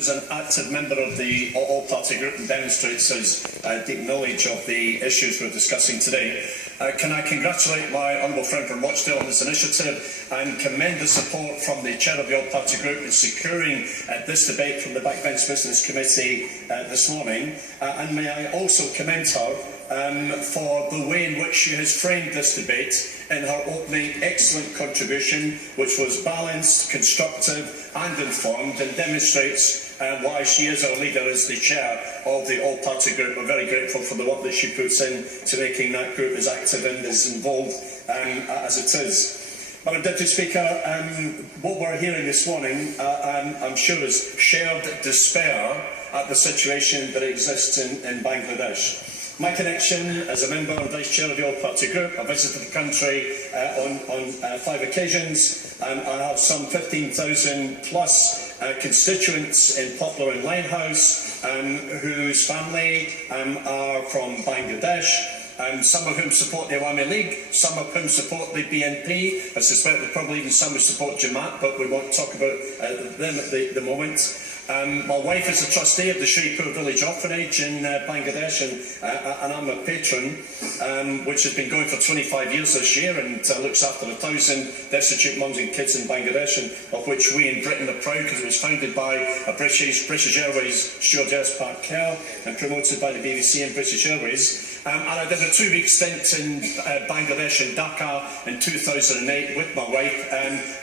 Is an active member of the all-party group and demonstrates his deep knowledge of the issues we're discussing today. Can I congratulate my honourable friend from Rochdale on this initiative and commend the support from the chair of the all-party group in securing this debate from the Backbench Business Committee this morning. And may I also commend her for the way in which she has framed this debate in her opening excellent contribution, which was balanced, constructive and informed, and demonstrates why she is our leader as the chair of the all-party group. We're very grateful for the work that she puts in to making that group as active and as involved as it is. Madam Deputy Speaker, what we're hearing this morning, I'm sure, is shared despair at the situation that exists in Bangladesh. My connection as a member and vice chair of the all-party group, I visited the country on 5 occasions. I have some 15,000 plus constituents in Poplar and Limehouse whose family are from Bangladesh. Some of whom support the Awami League, some of whom support the BNP. I suspect there are probably even some who support Jamaat, but we won't talk about them at the moment. My wife is a trustee of the Shripur Village Orphanage in Bangladesh, and I'm a patron, which has been going for 25 years this year and looks after 1,000 destitute mums and kids in Bangladesh, and of which we in Britain are proud because it was founded by a British Airways stewardess, Pat Kerr, and promoted by the BBC and British Airways. And I did a 2-week stint in Bangladesh and Dhaka in 2008 with my wife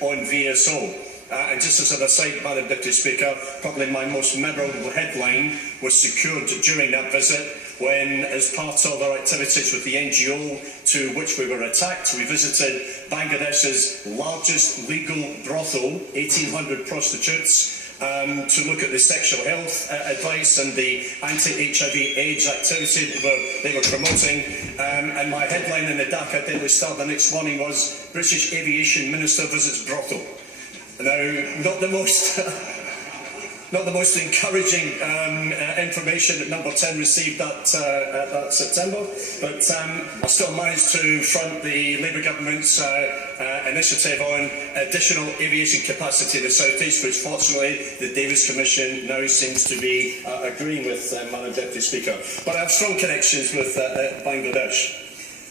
on VSO. And just as an aside, Madam Deputy Speaker, probably my most memorable headline was secured during that visit when, as part of our activities with the NGO to which we were attacked, we visited Bangladesh's largest legal brothel, 1,800 prostitutes, to look at the sexual health advice and the anti-HIV/AIDS activity they were promoting. And my headline in the Dhaka Daily Star the next morning was, "British Aviation Minister visits brothel." Now, not the most encouraging information that Number 10 received that September, but I still managed to front the Labour government's initiative on additional aviation capacity in the South East, which fortunately the Davis Commission now seems to be agreeing with, Madam Deputy Speaker. But I have strong connections with Bangladesh.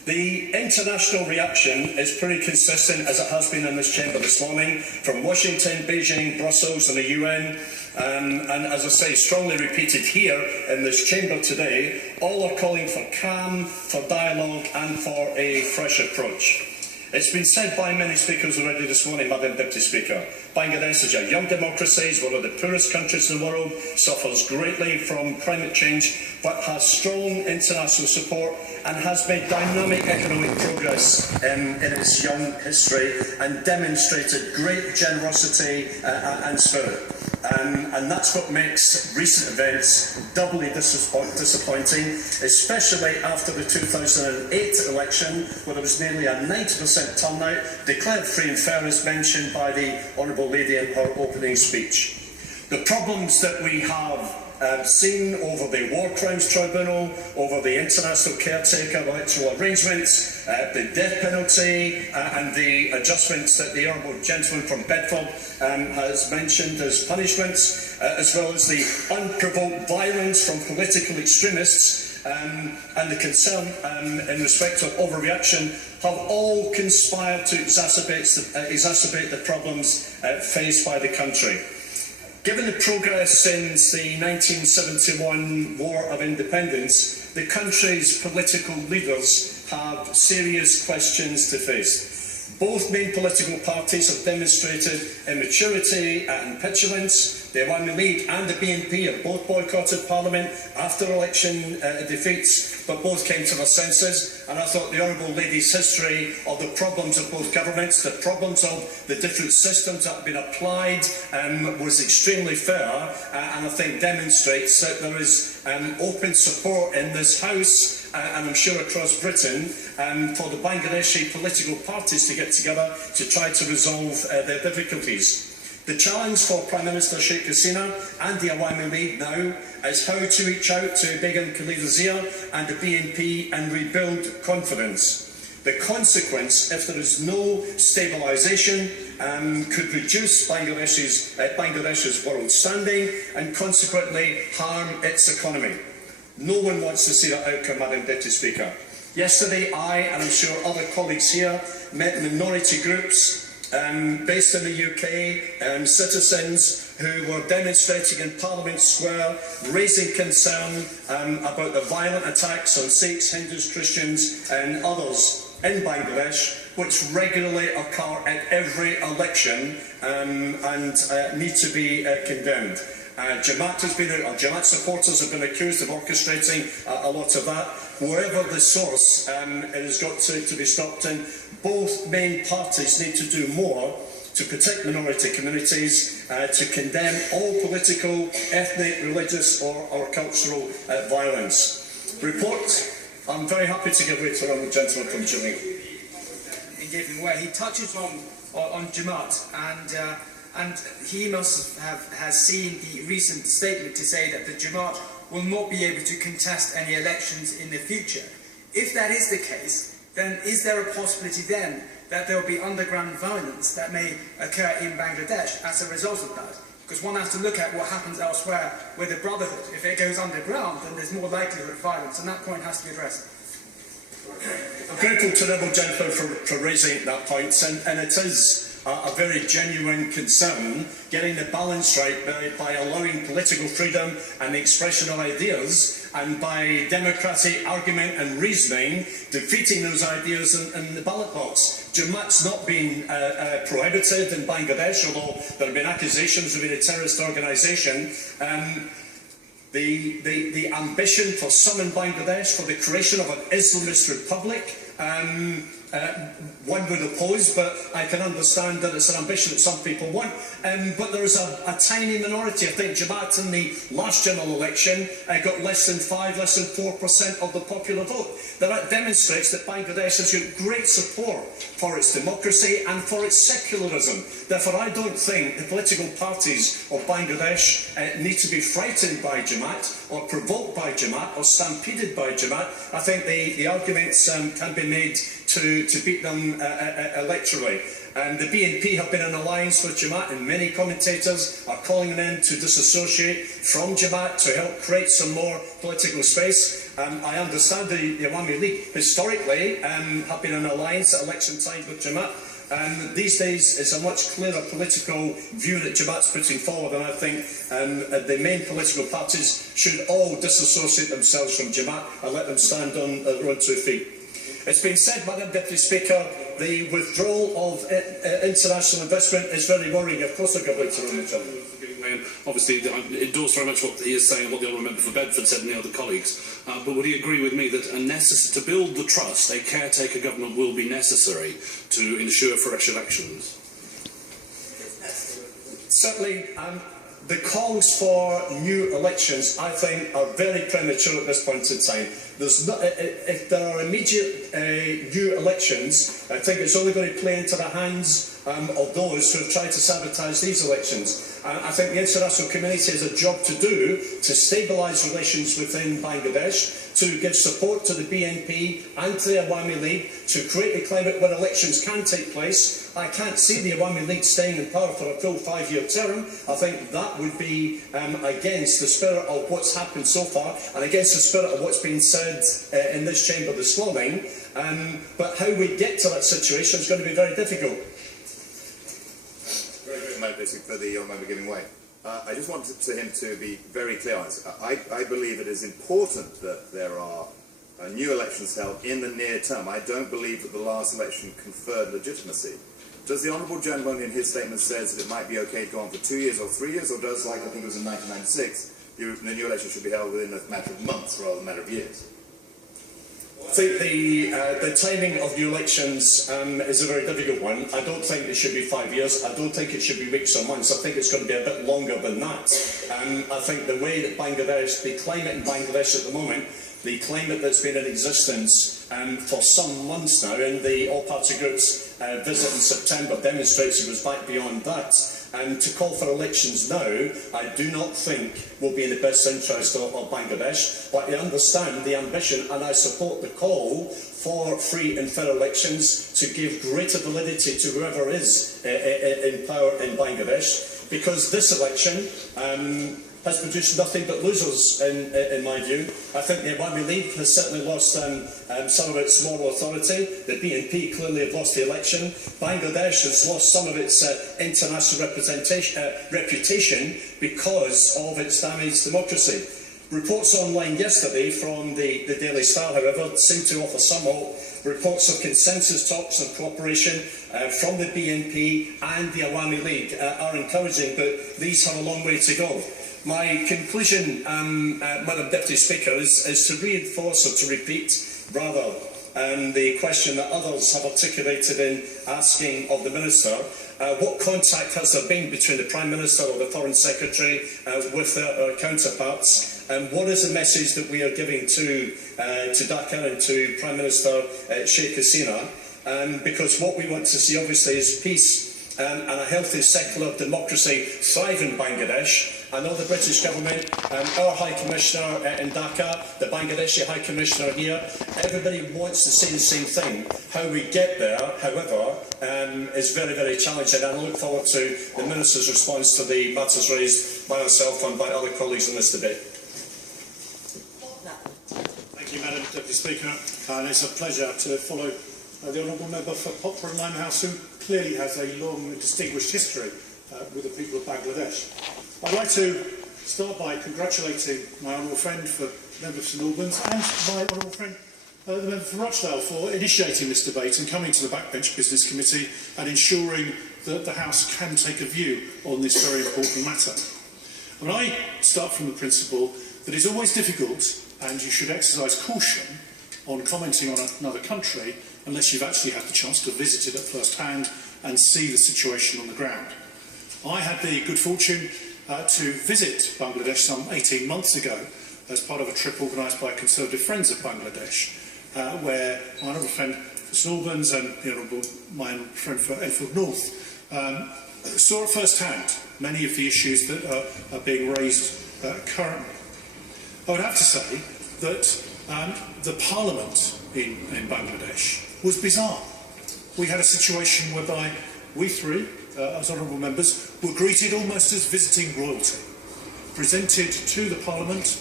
The international reaction is pretty consistent, as it has been in this chamber this morning, from Washington, Beijing, Brussels and the UN, and as I say, strongly repeated here in this chamber today. All are calling for calm, for dialogue and for a fresh approach. It's been said by many speakers already this morning, Madam Deputy Speaker, Bangladesh is a young democracy, is one of the poorest countries in the world, suffers greatly from climate change, but has strong international support and has made dynamic economic progress in its young history and demonstrated great generosity and spirit. And that's what makes recent events doubly disappointing, especially after the 2008 election, where there was nearly a 90% turnout, declared free and fair, as mentioned by the Honourable Lady in her opening speech. The problems that we have seen over the War Crimes Tribunal, over the international caretaker electoral arrangements, the death penalty and the adjustments that the Honourable Gentleman from Bedford has mentioned as punishments, as well as the unprovoked violence from political extremists and the concern in respect of overreaction, have all conspired to exacerbate the problems faced by the country. Given the progress since the 1971 War of Independence, the country's political leaders have serious questions to face. Both main political parties have demonstrated immaturity and petulance. The Awami League and the BNP have both boycotted Parliament after election defeats, but both came to their senses. And I thought the Honourable Lady's history of the problems of both governments, the problems of the different systems that have been applied, was extremely fair, and I think demonstrates that there is open support in this House and I'm sure across Britain for the Bangladeshi political parties to get together to try to resolve their difficulties. The challenge for Prime Minister Sheikh Hasina and the Awami League now is how to reach out to Begum Khalida Zia and the BNP and rebuild confidence. The consequence, if there is no stabilisation, could reduce Bangladesh's world standing and consequently harm its economy. No one wants to see that outcome, Madam Deputy Speaker. Yesterday, I, and I'm sure other colleagues here, met minority groups based in the UK, citizens who were demonstrating in Parliament Square, raising concern about the violent attacks on Sikhs, Hindus, Christians and others in Bangladesh, which regularly occur at every election and need to be condemned. Jamaat supporters have been accused of orchestrating a lot of that. Wherever the source, it has got to be stopped, and both main parties need to do more to protect minority communities, to condemn all political, ethnic, religious or cultural violence. Report. I'm very happy to give way to the gentleman from Jamaica. In giving way, he touches on Jamaat, and he must has seen the recent statement to say that the Jamaat will not be able to contest any elections in the future. If that is the case, then is there a possibility then that there will be underground violence that may occur in Bangladesh as a result of that? Because one has to look at what happens elsewhere with the Brotherhood. If it goes underground, then there's more likelihood of violence, and that point has to be addressed. I'm grateful to the gentleman for raising that point, and it is a very genuine concern, getting the balance right by allowing political freedom and the expression of ideas, and by democratic argument and reasoning, defeating those ideas in the ballot box. Jamaat's not been prohibited in Bangladesh, although there have been accusations of being a terrorist organisation. The ambition for some in Bangladesh for the creation of an Islamist republic, one would oppose, but I can understand that it's an ambition that some people want. But there is a tiny minority. I think Jamaat in the last general election got less than 4% of the popular vote. That demonstrates that Bangladesh has got great support for its democracy and for its secularism. Therefore, I don't think the political parties of Bangladesh need to be frightened by Jamaat or provoked by Jamaat or stampeded by Jamaat. I think the arguments can be made to beat them electorally. The BNP have been in alliance with Jamaat, and many commentators are calling on them to disassociate from Jamaat to help create some more political space. I understand the Awami League historically have been in alliance at election time with Jamaat. These days it's a much clearer political view that Jamaat's putting forward, and I think the main political parties should all disassociate themselves from Jamaat and let them stand on their own 2 feet. It's been said, Madam Deputy Speaker, the withdrawal of international investment is very worrying. Of course, I'll give way to Roman. Obviously, I endorse very much what he is saying and what the Honourable Member for Bedford said and the other colleagues. But would he agree with me that to build the trust, a caretaker government will be necessary to ensure fresh elections? Certainly, the calls for new elections, I think, are very premature at this point in time. If there are immediate new elections, I think it's only going to play into the hands of those who have tried to sabotage these elections. I think the international community has a job to do to stabilise relations within Bangladesh, to give support to the BNP and to the Awami League, to create a climate where elections can take place. I can't see the Awami League staying in power for a full 5-year term. I think that would be against the spirit of what's happened so far and against the spirit of what's been said in this chamber this morning. But how we get to that situation is going to be very difficult. For the young member giving way. I just wanted him to be very clear on this. I believe it is important that there are new elections held in the near term. I don't believe that the last election conferred legitimacy. Does the Honourable Gentleman in his statement says that it might be okay to go on for 2 years or 3 years, or does, like I think it was in 1996, the new election should be held within a matter of months rather than a matter of years? I think the timing of new elections is a very difficult one. I don't think it should be 5 years. I don't think it should be weeks or months. I think it's going to be a bit longer than that. I think the way that Bangladesh, the climate in Bangladesh at the moment, the climate that's been in existence for some months now, and the all-party group's visit in September demonstrates it was back beyond that. And to call for elections now, I do not think will be in the best interest of Bangladesh. But I understand the ambition, and I support the call for free and fair elections to give greater validity to whoever is in power in Bangladesh, because this election has produced nothing but losers, in my view. I think the Awami League has certainly lost some of its moral authority. The BNP clearly have lost the election. Bangladesh has lost some of its international reputation because of its damaged democracy. Reports online yesterday from the Daily Star, however, seem to offer some hope. Reports of consensus talks and cooperation from the BNP and the Awami League are encouraging, but these have a long way to go. My conclusion, Madam Deputy Speaker, is to reinforce or to repeat, rather, the question that others have articulated in asking of the Minister. What contact has there been between the Prime Minister or the Foreign Secretary with their counterparts? And what is the message that we are giving to Dhaka and to Prime Minister Sheikh Hasina? Because what we want to see, obviously, is peace and a healthy secular democracy thrive in Bangladesh. I know the British government, our High Commissioner in Dhaka, the Bangladeshi High Commissioner here, everybody wants to say the same thing. How we get there, however, is very, very challenging. And I look forward to the Minister's response to the matters raised by myself and by other colleagues in this debate. Thank you, Madam Deputy Speaker. And it's a pleasure to follow the Honourable Member for Poplar and Limehouse, who clearly has a long and distinguished history with the people of Bangladesh. I'd like to start by congratulating my honourable friend for Member for St Albans and my honourable friend, the Member for Rochdale, for initiating this debate and coming to the Backbench Business Committee and ensuring that the House can take a view on this very important matter. And I start from the principle that it's always difficult, and you should exercise caution on commenting on another country unless you've actually had the chance to visit it at first hand and see the situation on the ground. I had the good fortune to visit Bangladesh some 18 months ago as part of a trip organised by Conservative Friends of Bangladesh, where my honourable friend for St Albans and my honourable friend for Enfield North saw at first hand many of the issues that are being raised currently. I would have to say that the Parliament in Bangladesh was bizarre. We had a situation whereby we three, as honourable members, were greeted almost as visiting royalty, presented to the Parliament,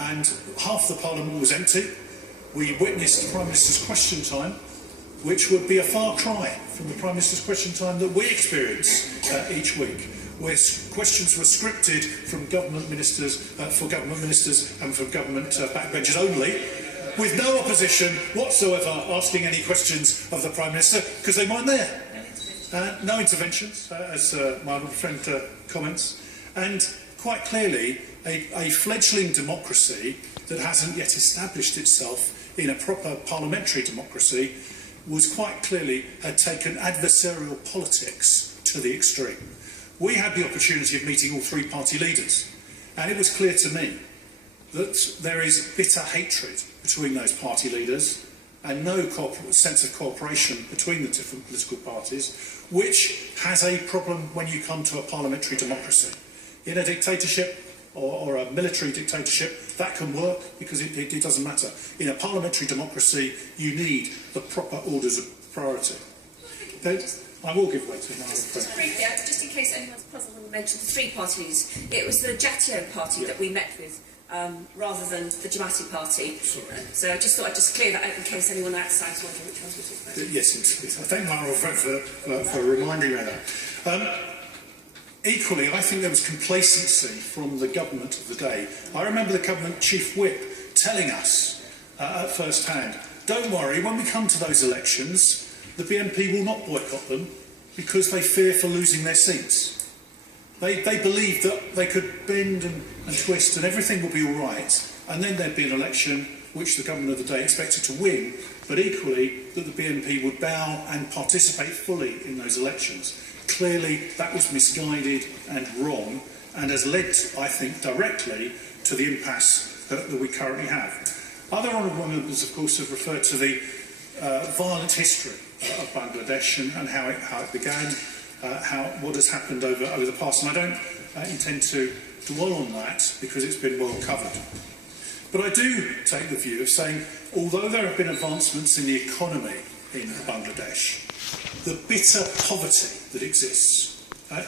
and half the Parliament was empty. We witnessed the Prime Minister's question time, which would be a far cry from the Prime Minister's question time that we experience each week, where questions were scripted from government ministers, for government ministers and from government backbenchers only, with no opposition whatsoever asking any questions of the Prime Minister, because they weren't there. No interventions, as my honourable friend comments, and quite clearly a fledgling democracy that hasn't yet established itself in a proper parliamentary democracy was quite clearly had taken adversarial politics to the extreme. We had the opportunity of meeting all three party leaders, and it was clear to me that there is bitter hatred between those party leaders and no sense of cooperation between the different political parties, which has a problem when you come to a parliamentary democracy. In a dictatorship or a military dictatorship, that can work because it doesn't matter. In a parliamentary democracy, you need the proper orders of priority. I will give way to my Just briefly, just in case anyone's puzzled when we mentioned the three parties, it was the Jatiyo party that we met with, rather than the Jamati party. So I just thought I'd just clear that out in case anyone outside is wondering which ones we're talking about. Yes, I thank my honourable friend for reminding me of that. Equally, I think there was complacency from the government of the day. I remember the government chief whip telling us at first hand, don't worry, when we come to those elections, the BNP will not boycott them because they fear for losing their seats. They believed that they could bend and twist and everything would be all right, and then there'd be an election which the government of the day expected to win, but equally that the BNP would bow and participate fully in those elections. Clearly, that was misguided and wrong, and has led, I think, directly to the impasse that we currently have. Other honourable members, of course, have referred to the violent history of Bangladesh and how it began. what has happened over the past, and I don't intend to dwell on that because it's been well covered. But I do take the view of saying, although there have been advancements in the economy in Bangladesh, the bitter poverty that exists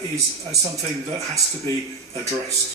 is something that has to be addressed.